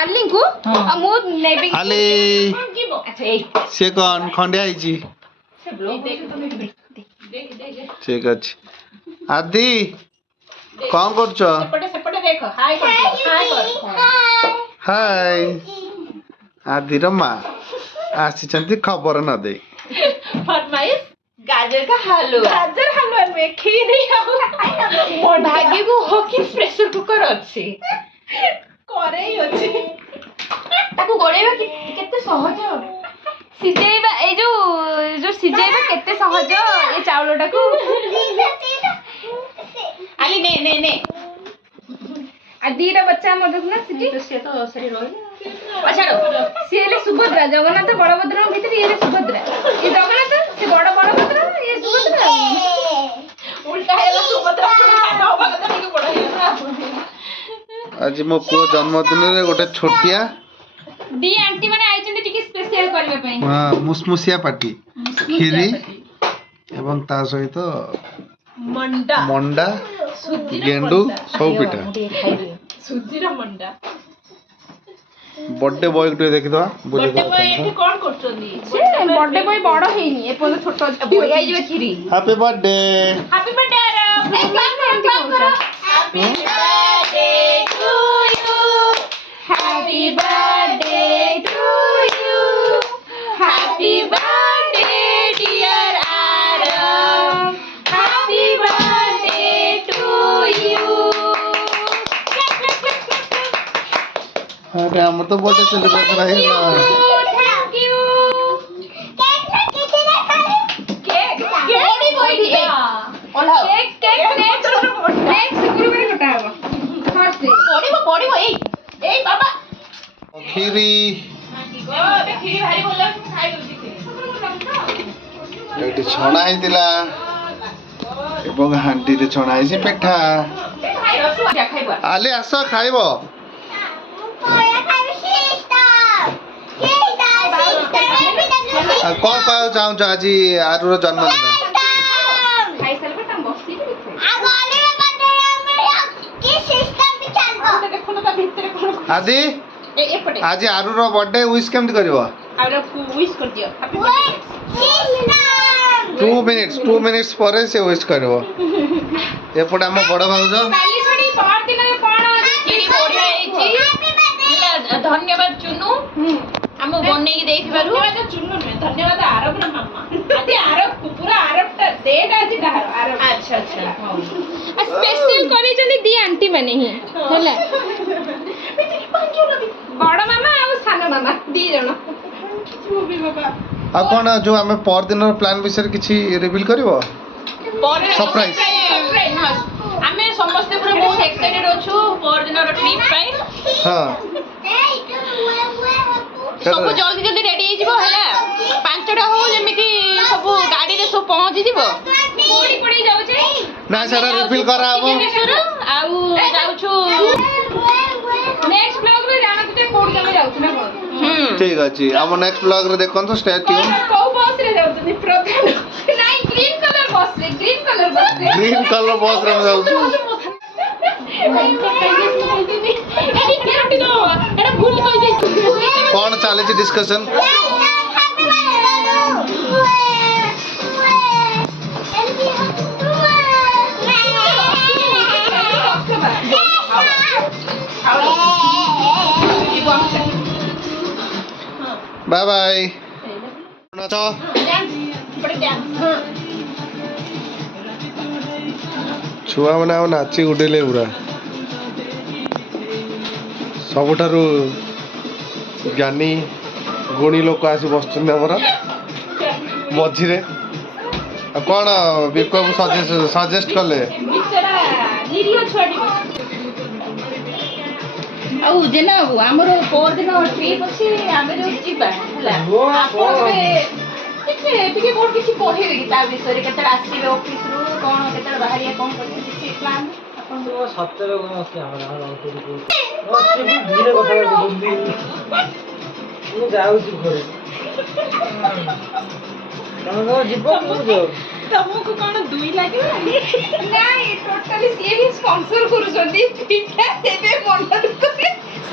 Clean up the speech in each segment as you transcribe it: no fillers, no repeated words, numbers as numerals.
आली को आ मु नेबे आले अच्छा ए से कौन खंडिया आइची से ब्लॉग देख ठीक अछि आदि कौन करछ सेपटे देख हाय कर हाय आदि रमा आसी खबर न दे फरमाइश गाजर हलवा में खीर मोर भाग्य को हॉकी प्रेशर कुकर अछि करे अछि ताको गळेबा केते सहज सिजेबा ए जो सिजेबा केते सहज ए चावलटा को आली ने आ दीटा बच्चा हमर देखना सिटी तो से तो सरी रोल अच्छा से ले सुभद्रा जगन्नाथ बड़भद्र भीतर ये सुभद्रा ये जगन्नाथ से बड़ बड़भद्र ये सुभद्रा उल्टा है सुभद्रा छोटा होबा कत नहीं बड़ है आज मो पुओ जन्मदिन रे गोटे छोटिया दी आंटी माने आइछन टिके स्पेशल करबे पई हां मुसमुसिया पार्टी खीरी एवं ता सहित मंडा गेंडू सब पिठा सुजीर मंडा बर्थडे बॉय के देखि दवा बर्थडे बॉय एठी कोन करछोनी बर्थडे बॉय बड़ हेनी ए पन छोट बॉय आइ जबे खीरी हैप्पी बर्थडे आराम एक क्लास करो happy birthday to you happy birthday to you happy birthday dear Aarav happy birthday to you अरे हम तो बर्थडे सेलिब्रेट रही ना थैंक यू केक केडी बोइडी ओला केक केक नेक्स्ट गुरुवार कटा हबो फर्स्ट पड़िबो ए बाबा खीरी बे खीरी भारी बोल खाइ एटी छणा हैतिला एवं हांडी रे छणा हैसी पेठा आले आस खाइबो कौन कह चाहूँ आज आरु जन्मदिन आदि आज आरु रो बर्थडे विश केमति करबो विश कर दियो 2 मिनिट्स पर से विश करबो एपटे हम बड़ भाउज काली छोड़ी पर दिन कोन खीरी बढ़िया हेची धन्यवाद चुनु हम बनै के देखिबारु धन्यवाद चुनु ने धन्यवाद आरब रे मामा आदि आरब पूरा आरब ता डेट आज कहार आरब अच्छा आ स्पेशल करी जनी दी आंटी माने ही होला बड़ मामा आ साना मामा दी जण भी बाबा आ कोन जो हमें पर दिन प्लान विषय किछि रिवील करबो सरप्राइज हमें समस्त पूरा बहुत एक्साइटेड अछु पर दिन रो ट्रिप पाई हां सब जल्दी जल्दी रेडी हे जिवो हला पांचटा हो जेमिति सब गाड़ी रे सब पहुंची जिवो कोडी पड़ी जाउ छै ना सारा रिवील करा हबो आउ जाउ छु नेक्स्ट ब्लॉग रे जाना कुते कोडी जमे जाउ छु ना कोन ठीक अछि हम नेक्स्ट ब्लॉग रे देखन तो स्टे ट्यून को बस रे जाउ छु प्रधान नहीं ग्रीन कलर बस रे ग्रीन कलर बस रे जाउ छु कौन चले डिस्कशन बाय बाय छुआ मैंने आ नाची उठेले पूरा सबुठारु ज्ञानी गुणी लोक आसी बस मझे कौन विकल्प सजेस्ट कले आउ जेना हमर पर दिन ट्रिप अछि आमे जो जिबा हला टिके कोन किछि कहि देगी ता विषय केते आसीबे ऑफिस रु कोन केते बाहरिया कोन करछि किछि प्लान अपन तो सत्तर गुण अछि हमरा और भी धीरे कथा बुद्धि मु जाउ छि घरे तमको जीव मु तमको कोन दुई लागे नाही टोटली सीए ही स्पॉन्सर करू जदी ठीक है तेबे मन दुख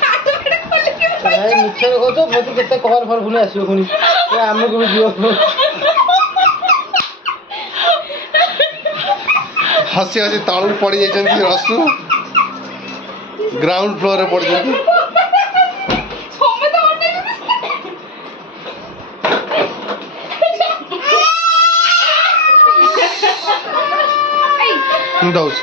साथ में खोले ମିଛରେ କହୁଛ ମୋତେ କେତେ କଲ୍ ଫଲ୍ ପୁଣି ଆସିବ ପୁଣି ଆମକୁ ବି ଦିଅ ହସି ହସି ତଳକୁ ପଡ଼ି ଯାଇଛନ୍ତି ରସୁ ଗ୍ରାଉଣ୍ଡ ଫ୍ଲୋରରେ ପଡ଼ିଛନ୍ତି। ସମସ୍ତେ ଅନେଇଛନ୍ତି। ମୁଁ ଦଉଛି